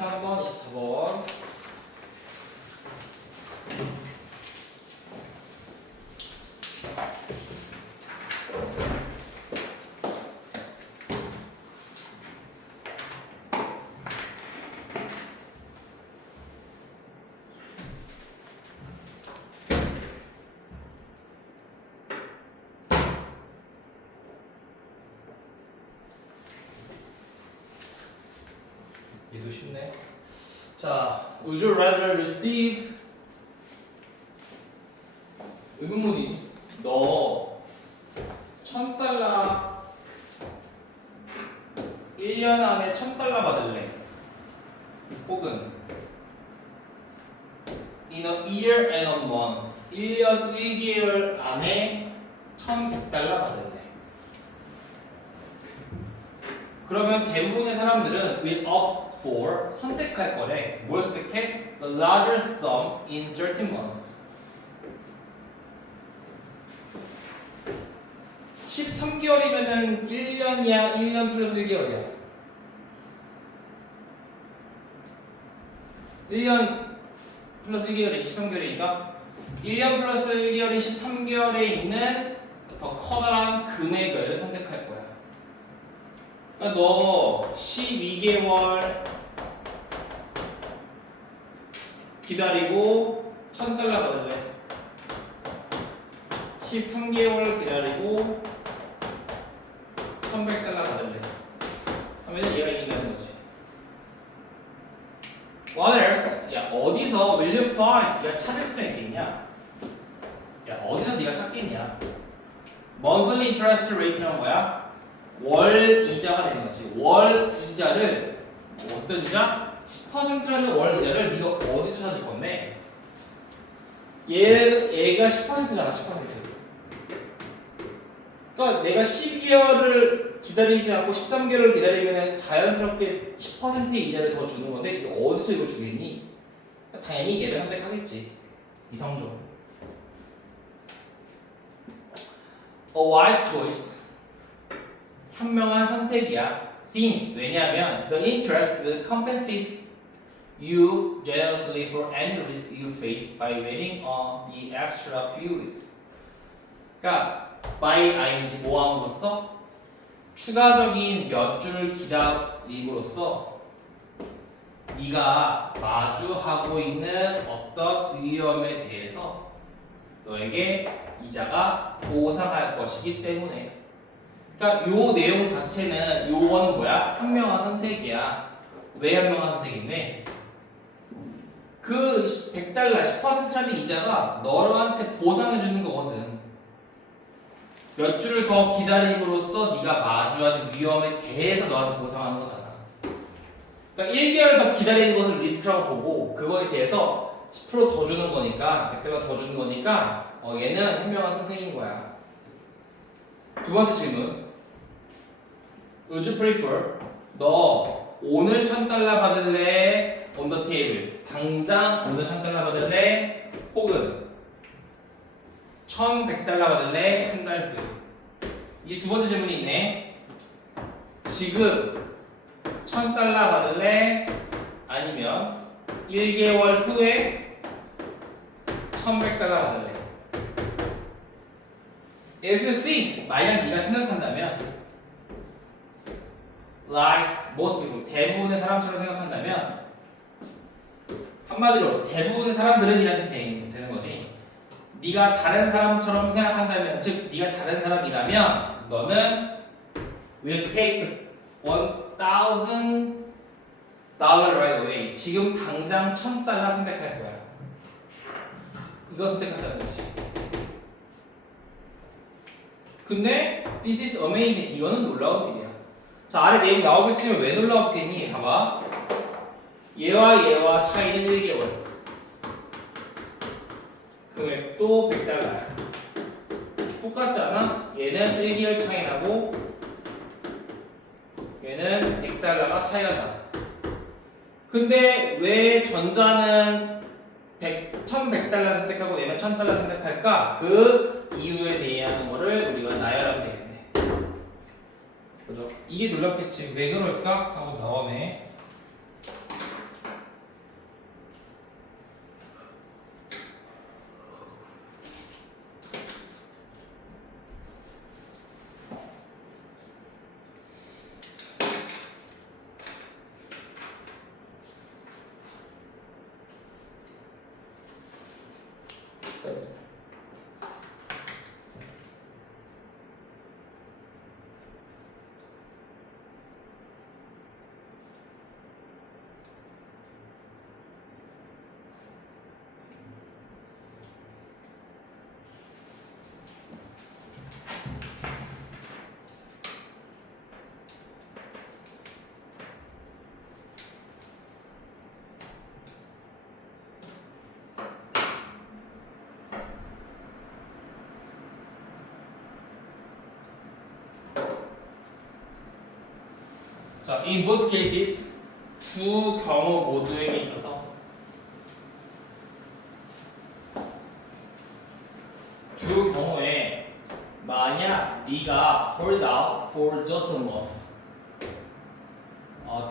23번, 24번. 얘도 쉽네. 자, would you rather receive 의문문이지. 너 $1,000 1년 안에 $1,000 받을래? 혹은 in a year and a month 1년 1개월 안에 $1,100 받을래? 그러면 대부분의 사람들은 will opt for 선택할 거래. 뭘 선택해? The larger sum in 13 months. 13개월이면은 1년이야, 1년 플러스 1개월이야. 1년 플러스 1개월이 13개월이니까 1년 플러스 1개월이 13개월에 있는 더 커다란 금액을 선택할 거야. 그러니까 너 12개월 기다리고 $1,000 받을래? 13개월 기다리고 $1,100 받을래? 하면 얘가 이긴다는 거지. What else? 야, 어디서 will you find? 야, 찾을 수도 있겠냐? 야, 어디서 네가 찾겠냐? Monthly interest rate는 뭐야? 월 이자가 되는 거지. 월 이자를 어떤 이자? 10%라는 월 이자를 네가 어디서 찾을 건데? 얘가 10%잖아, 10%. 그러니까 내가 12개월을 기다리지 않고 13개월을 기다리면 자연스럽게 10%의 이자를 더 주는 건데 이거 어디서 이걸 주겠니? 그러니까 당연히 얘를 선택하겠지. 이성적으로. A wise choice. 현명한 선택이야. Since 왜냐하면 the interest will compensate you generously for any risk you face by waiting on the extra few weeks. 그러니까 by ing 모함으로써 추가적인 몇 주를 기다림으로써 네가 마주하고 있는 어떤 위험에 대해서 너에게 이자가 보상할 것이기 때문에. 그러니까 요 내용 자체는 요거는 뭐야? 현명한 선택이야. 왜 현명한 선택인데? 그 $100 10%라는 이자가 너한테 보상해 주는 거거든. 몇 주를 더 기다림으로써 네가 마주하는 위험에 대해서 너한테 보상하는 거잖아. 그러니까 1개월 더 기다리는 것을 리스크라고 보고 그거에 대해서 10%더 주는 거니까, $100 더 주는 거니까 얘는 현명한 선택인 거야. 두 번째 질문. Would you prefer? 너 오늘 $1,000 받을래? On the table. 당장 오늘 $1,000 받을래? 혹은 $1,100 받을래? 한 달 후에. 이제 두 번째 질문이 있네. 지금 $1,000 받을래? 아니면 1개월 후에 $1,100 받을래? If you think, 만약 네가 생각한다면 like most people, 대부분의 사람처럼 생각한다면 한마디로 대부분의 사람들은 이라는 뜻이 되는 거지. 네가 다른 사람처럼 생각한다면, 즉 네가 다른 사람이라면 너는 will take $1,000 right away. 지금 당장 $1,000 선택할 거야. 이거 선택한다는 거지. 근데 this is amazing. 이거는 놀라운 일이야. 자, 아래 내용 나오겠지만 왜 놀라웠겠니? 봐봐. 얘와 차이는 1개월. 금액도 $100야. 똑같지 않아? 얘는 1개월 차이 나고 얘는 $100가 차이가 나. 근데 왜 전자는 $1,100 선택하고 얘는 $1,000 선택할까? 그 이유에 대한 거를 우리가 나열하면 되겠네. 그죠? 이게 놀랍겠지. 왜 그럴까? 하고 나오네. 자, in both cases 두 경우 모두에게 있어서 두 경우에 만약 네가 hold out for just a month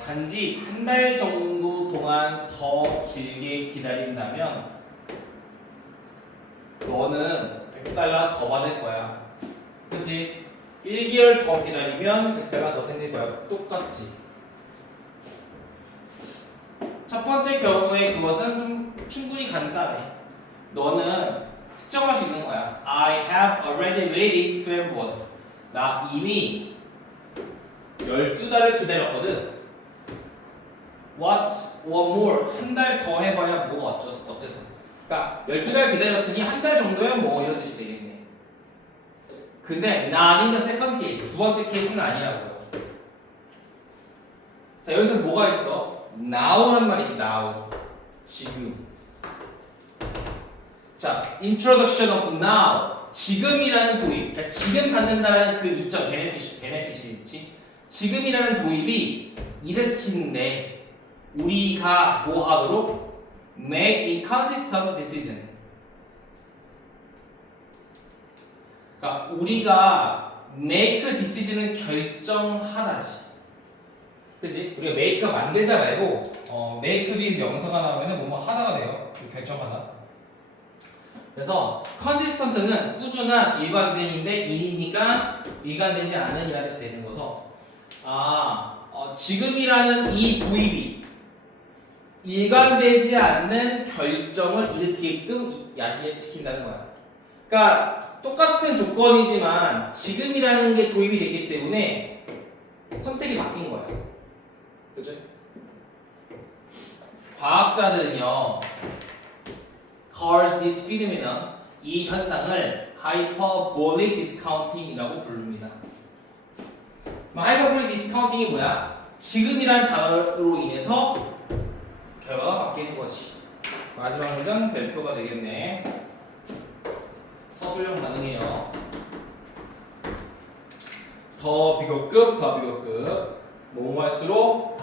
단지 한 달 정도 동안 더 길게 기다린다면 너는 $100 더 받을 거야. 그치? 1개월 더 기다리면 $100 더 생길 거야. 똑같지? 첫 번째 경우에 그것은 좀 충분히 간단해. 너는 측정할 수 있는 거야. I have already waited 12 months. 나 이미 12달을 기다렸거든. What's one more? 한 달 더 해봐야 뭐가 어째서. 그러니까 12달 기다렸으니 한 달 정도야 뭐 이런 뜻이 되겠네. 근데 not in the second case. 두 번째 케이스는 아니라고요. 자, 여기서 뭐가 있어? now란 말이지, now. 지금. 자, introduction of now. 지금이라는 도입. 그러니까 지금 받는다라는 그 이점, 베네핏이 있지. 지금이라는 도입이 일으키는데 우리가 뭐 하도록? make inconsistent decision. 그러니까 우리가 make decision은 결정하다지. 그치? 우리가 make가 만들다 말고 make 뒤에 명사가 나오면 뭐뭐 하다가 돼요. 결정하다. 그래서 consistent는 꾸준한 일관됨인데 in이니까 일관되지 않은 이라는 뜻이 되는 거서 지금이라는 이 도입이 일관되지 않는 결정을 일으키게끔 야기시킨다는 거야. 그러니까 똑같은 조건이지만 지금이라는 게 도입이 됐기 때문에 선택이 바뀐 거야. 그죠? 과학자들은요, calls this phenomenon, 이 현상을 hyperbolic discounting이라고 부릅니다. hyperbolic discounting이 뭐야? 지금이란 단어로 인해서 결과가 바뀌는 거지. 마지막 문장 별표가 되겠네. 서술형 가능해요. 더 비교급, 더 비교급. 뭐뭐 할수록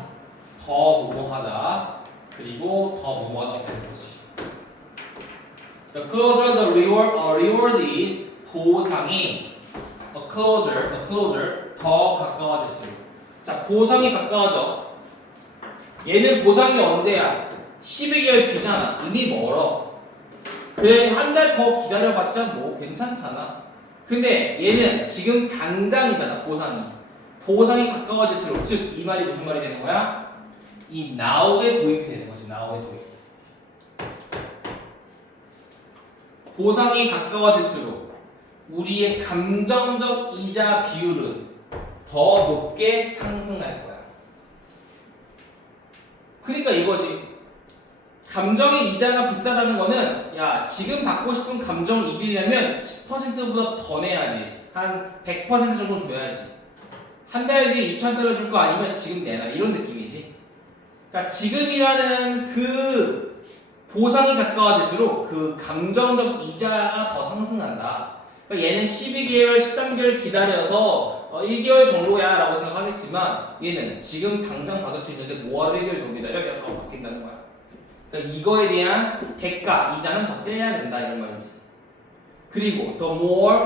더 뭐뭐하다. 그리고 더 뭐뭐하다 되는 거지. The closer the reward is 보상이 the closer 더 가까워질수록. 자, 보상이 가까워져. 얘는 보상이 언제야? 12개월 뒤잖아. 이미 멀어. 그래, 한 달 더 기다려봤자 뭐 괜찮잖아. 근데 얘는 지금 당장이잖아, 보상이. 보상이 가까워질수록, 즉, 이 말이 무슨 말이 되는 거야? 이 now에 도입이 되는 거지, now에 도입. 보상이 가까워질수록 우리의 감정적 이자 비율은 더 높게 상승할 거야. 그러니까 이거지. 감정의 이자가 비싸다는 거는 야, 지금 받고 싶은 감정을 이기려면 10%보다 더 내야지. 한 100% 정도 줘야지. 한 달 뒤에 2,000달러 줄 거 아니면 지금 내놔. 이런 느낌이지. 그러니까 지금이라는 그 보상이 가까워질수록 그 감정적 이자가 더 상승한다. 그러니까 얘는 12개월, 13개월 기다려서 1개월 정도야 라고 생각하겠지만 얘는 지금 당장 받을 수 있는데 뭐하러 1개월 더 기다려? 이렇게 바뀐다는 거야. 그러니까 이거에 대한 대가, 이자는 더 세야 된다 이런 말이지. 그리고 the more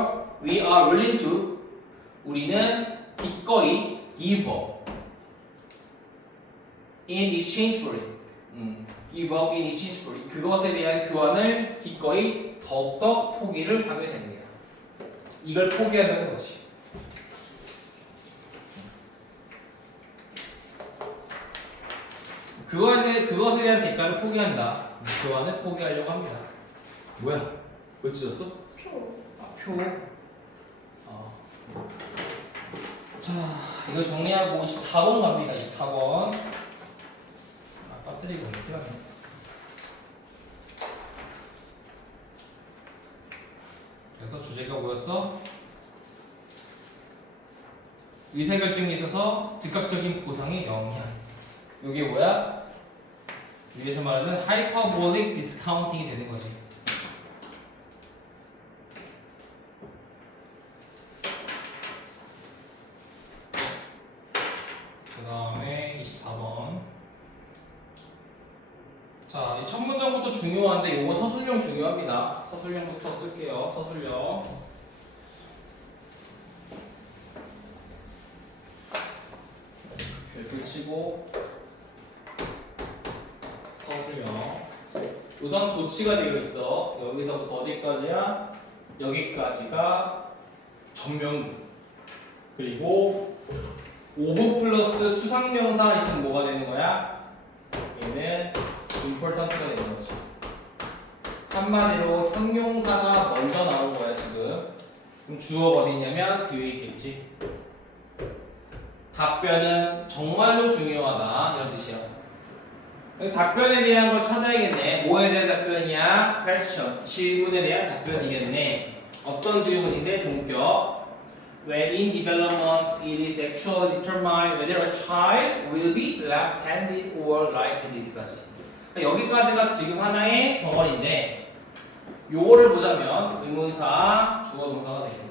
we are willing to, 우리는 기꺼이 give up in exchange for it. give up in exchange for it. 그것에 대한 교환을 기꺼이 더욱더 포기를 하게 됩니다. 이걸 포기한다는 거지. 그것에 대한 대가를 포기한다. 교환을 포기하려고 합니다. 뭐야? 왜 찢었어? 표. 표. 자, 이거 정리하고 24번 갑니다. 24번. 배터리가 못 들어가네. 그래서 주제가 뭐였어? 의사결정에 있어서 즉각적인 보상의 영향. 이게 뭐야? 위에서 말하는 하이퍼볼릭 디스카운팅이 되는 거지. 그 다음에 자, 이 첫 문장부터 중요한데 이거 서술형 중요합니다. 서술형부터 쓸게요. 서술형. 별표 치고 서술형. 우선 도치가 되어 있어. 여기서부터 어디까지야? 여기까지가 전명구. 그리고 오브 플러스 추상명사 있으면 뭐가 되는 거야? 얘는 important가 되는 거죠. 한마디로 형용사가 먼저 나온 거야 지금. 그럼 주어가 어디냐면 그 얘기겠지. 답변은 정말로 중요하다 이런 뜻이야. 답변에 대한 걸 찾아야겠네. 뭐에 대한 답변이야? question. 질문에 대한 답변이겠네. 어떤 질문인데? 동격. When in development, it is actually determined whether a child will be left-handed or right-handed까지. 여기까지가 지금 하나의 덩어리인데, 요거를 보자면 의문사, 주어 동사가 되겠네.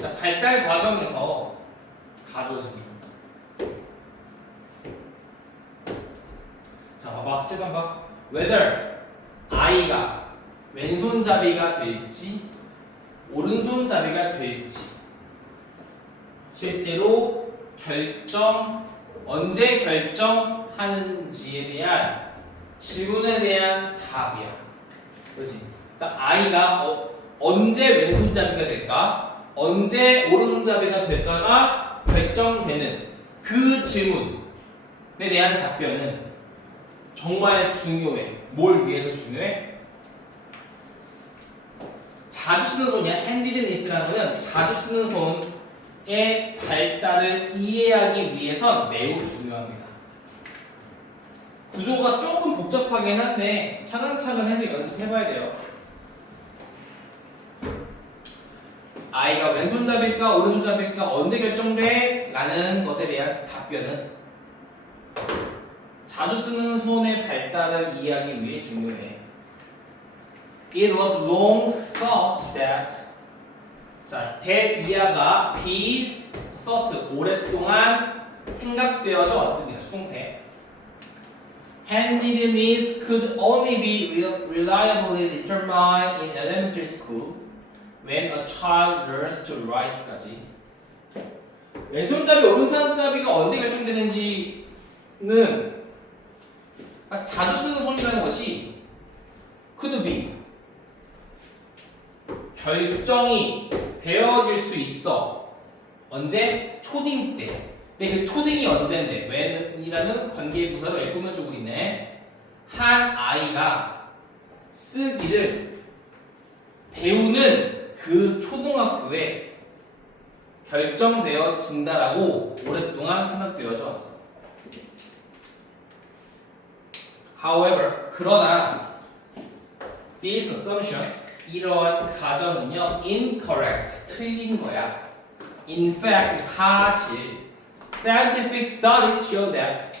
자, 발달 과정에서 가져오신 중. 자, 봐봐, 7번 봐. Whether 아이가 왼손잡이가 될지 오른손잡이가 될지 실제로 언제 결정하는지에 대한 질문에 대한 답이야. 그렇지? 그러니까 아이가 언제 왼손잡이가 될까? 언제 오른손잡이가 될까가 결정되는 그 질문에 대한 답변은 정말 중요해. 뭘 위해서 중요해? 자주 쓰는 손이야. handedness라는 거는 자주 쓰는 손의 발달을 이해하기 위해서 매우 중요합니다. 구조가 조금 복잡하긴 한데 차근차근 해서 연습해봐야 돼요. 아이가 왼손잡일까 오른손잡일까 언제 결정돼? 라는 것에 대한 답변은 자주 쓰는 손의 발달을 이해하기 위해 중요해. It was long thought that that 이하가 be thought 오랫동안 생각되어져 왔습니다. 수동태. Handedness could only be reliably determined in elementary school when a child learns to write까지. 왼손잡이 오른손잡이가 언제 결정되는지는 자주 쓰는 손이라는 것이 could be 결정이 되어질 수 있어. 언제? 초딩 때. 근데 그 초딩이 언제인데? when이라는 관계의 부사를 F면 주고 있네. 한 아이가 쓰기를 배우는 그 초등학교에 결정되어진다라고 오랫동안 생각되어져 왔어. However, 그러나 this assumption 이러한 가정은요 incorrect 틀린 거야. In fact, 사실 scientific studies show that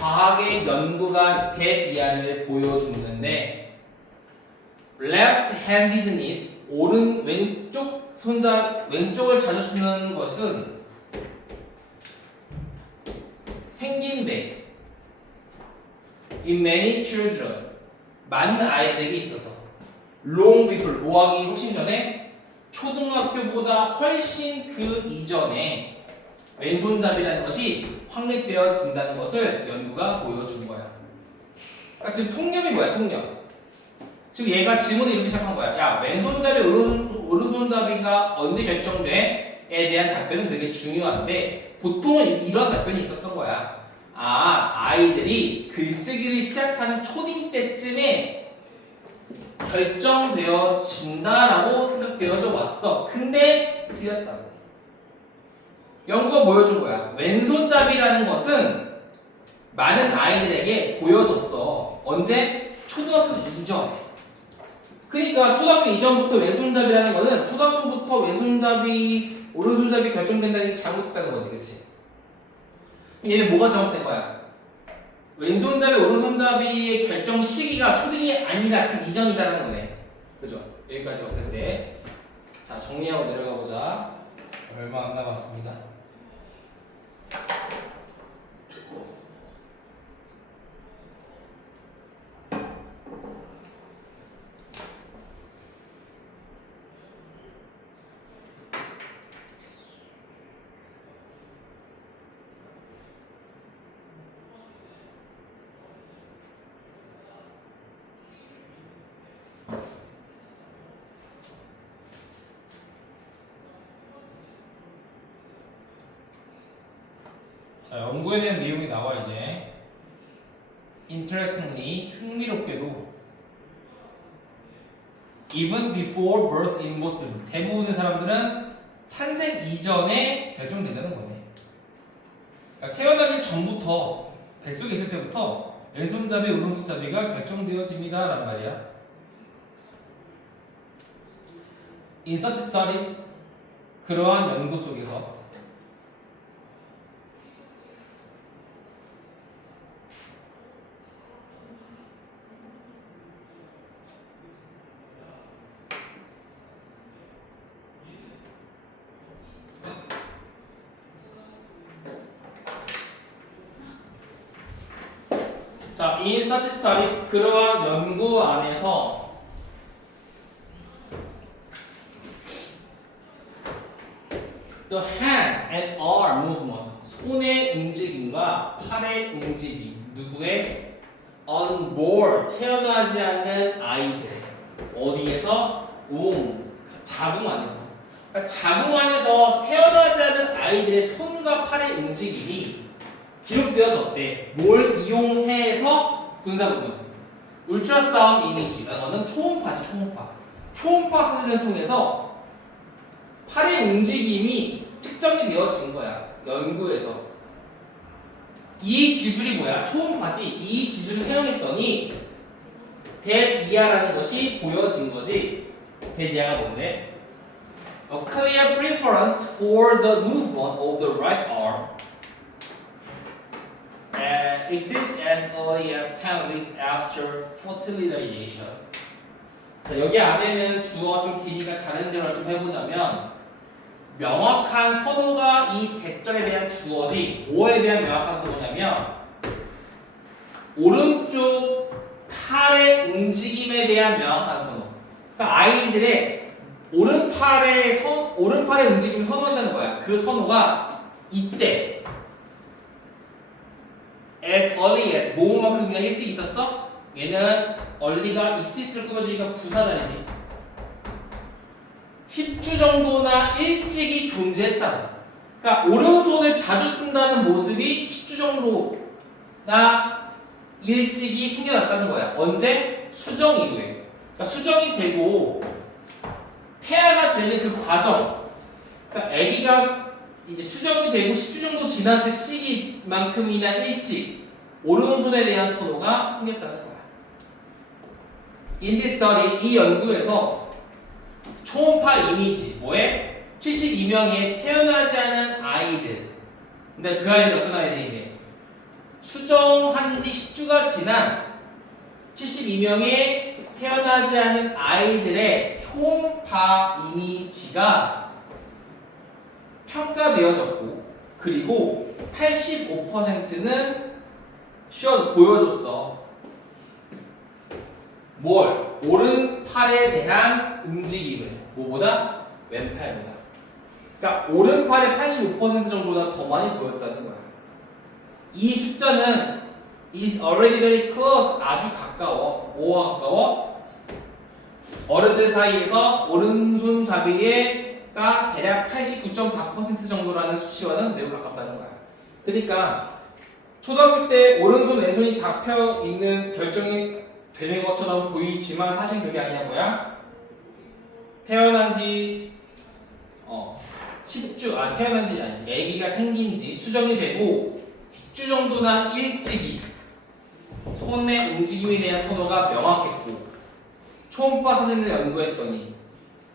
과학의 연구가 대비아를 보여주는데 left-handedness 왼쪽을 자주 쓰는 것은 생긴 배 in many children 많은 아이들에게 있어서 long before 뭐하기 훨씬 전에 초등학교보다 훨씬 그 이전에 왼손잡이라는 것이 확립되어진다는 것을 연구가 보여준 거야. 그러니까 지금 통념이 뭐야? 통념. 지금 얘가 질문을 이렇게 시작한 거야. 야, 왼손잡이 오른손잡이가 언제 결정돼? 에 대한 답변은 되게 중요한데 보통은 이런 답변이 있었던 거야. 아이들이 글쓰기를 시작하는 초딩 때쯤에 결정되어진다라고 생각되어져 왔어. 근데 틀렸다고. 연구가 보여준 거야. 왼손잡이라는 것은 많은 아이들에게 보여졌어. 언제? 초등학교 이전. 그러니까 초등학교 이전부터 왼손잡이라는 것은 초등학교부터 왼손잡이, 오른손잡이 결정된다는 게 잘못됐다는 거지, 그치? 얘는 뭐가 잘못된 거야? 왼손잡이, 오른손잡이의 결정 시기가 초딩이 아니라 그 이전이라는 거네. 그죠? 여기까지 왔을 때. 자, 정리하고 내려가 보자. 얼마 안 남았습니다. 자, 연구에 대한 내용이 나와 이제. Interestingly, 흥미롭게도 even before birth in most 대부분의 사람들은 탄생 이전에 결정된다는 거네. 그러니까 태어나기 전부터 뱃속에 있을 때부터 왼손잡이, 오른손잡이가 결정되어집니다 라는 말이야. In such studies, 그러한 연구 속에서 자, in such studies, 그러한 연구 안에서 the hand and arm movement, 손의 움직임과 팔의 움직임, 누구의? unborn, 태어나지 않는 아이들. 어디에서? 자궁 안에서. 그러니까 자궁 안에서 태어나지 않은 아이들의 손과 팔의 움직임이 기록되어졌대. 뭘 이용해서? 분사구문. 울트라사운드 이미지라는 거는 초음파지, 초음파. 초음파 사진을 통해서 팔의 움직임이 측정이 되어진 거야. 연구에서. 이 기술이 뭐야? 초음파지. 이 기술을 사용했더니 대이하라는 것이 보여진 거지. 대이하가 뭔데? A clear preference for the movement of the right arm exists as early as 10 weeks after fertilization. 자, 여기 안에는 주어가 좀 길이가 다른 식으로 좀 해보자면 명확한 선호가 이 대절에 대한 주어지 뭐에 대한 명확한 선호냐면 오른쪽 팔의 움직임에 대한 명확한 선호. 그러니까 아이들의 오른팔의 움직임을 선호한다는 거야. 그 선호가 이때 as early as 뭐만큼 그냥 일찍 있었어? 얘는 early가 exist를 꾸며주니까 부사단이지. 10주 정도나 일찍이 존재했다고. 그러니까 오른손을 자주 쓴다는 모습이 10주 정도나 일찍이 생겨났다는 거야. 언제? 수정 이후에. 그러니까 수정이 되고 태아가 되는 그 과정. 그러니까 아기가 이제 수정이 되고 10주 정도 지났을 시기만큼이나 일찍 오른손에 대한 선호가 생겼다는 거야. In this study, 이 연구에서 초음파 이미지, 뭐에? 72명의 태어나지 않은 아이들. 근데 그 아이는 어떤 아이들이래? 수정한 지 10주가 지난 72명의 태어나지 않은 아이들의 초음파 이미지가 평가되어졌고, 그리고 85%는 보여줬어. 뭘? 오른팔에 대한 움직임을. 뭐보다? 왼팔보다. 그러니까 오른팔의 85% 정도보다 더 많이 보였다는 거야. 이 숫자는 is already very close. 아주 가까워. 뭐와 가까워? 어른들 사이에서 오른손잡이가 대략 89.4% 정도라는 수치와는 매우 가깝다는 거야. 그러니까 초등학교 때 오른손 왼손이 잡혀 있는 결정이 되는 것처럼 보이지만 사실 그게 아니야. 뭐야? 태어난 지 10주, 태어난 지 아니지. 아기가 생긴 지 수정이 되고 10주 정도나 일찍이 손의 움직임에 대한 선호가 명확했고, 초음파 사진을 연구했더니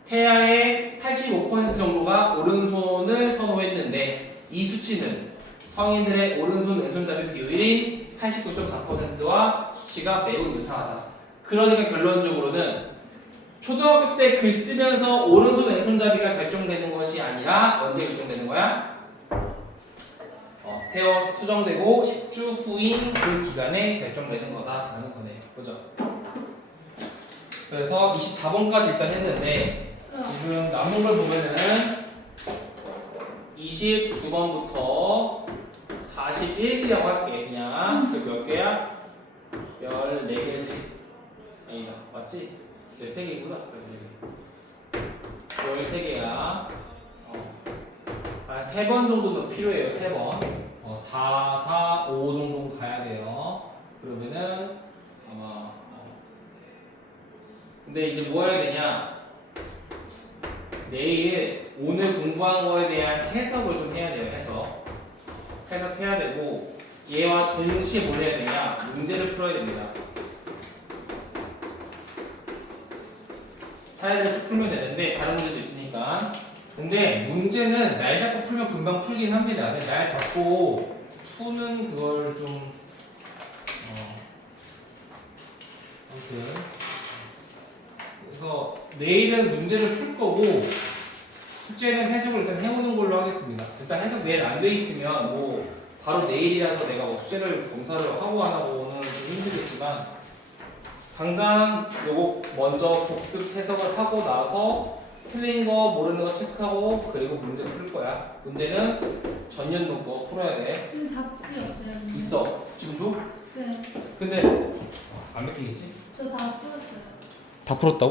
태아의 85% 정도가 오른손을 선호했는데 이 수치는 성인들의 오른손 왼손잡이 비율인 89.4%와 수치가 매우 유사하다. 그러니까 결론적으로는 초등학교 때 글 쓰면서 오른손 왼손잡이가 결정되는 것이 아니라 언제 결정되는 거야? 수정되고 10주 후인 그 기간에 결정되는 거다라는 거네. 그죠? 그래서 24번까지 일단 했는데 지금 남은 걸 보면은 29번부터 41이라고 할게. 그냥 몇 개야? 14개지? 아니다. 맞지? 13개구나. 13개야. 한 3번 정도는 필요해요. 3번. 4, 4, 5 정도 가야 돼요. 그러면은 아마 근데 이제 뭐 해야 되냐? 내일 오늘 공부한 거에 대한 해석을 좀 해야 돼요. 해석해야 되고 얘와 동시에 뭘 해야 되냐? 문제를 풀어야 됩니다. 차례를 쭉 풀면 되는데 다른 문제도 있으니까. 근데 문제는 날 잡고 풀면 금방 풀긴 합니다. 근데 날 잡고 푸는 그걸 좀 아무튼 그래서 내일은 문제를 풀 거고 숙제는 해석을 일단 해오는 걸로 하겠습니다. 일단 해석 내일 안 돼 있으면 뭐 바로 내일이라서 내가 뭐 숙제를 검사를 하고 안 하고는 좀 힘들겠지만 당장 요거 먼저 복습 해석을 하고 나서 틀린 거 모르는 거 체크하고 그리고 문제 풀 거야. 문제는 전년도 거 풀어야 돼. 답지 없어요? 있어. 지금 줘? 네. 근데 안 맡기겠지? 저 다 풀었어요. 다 풀었다고?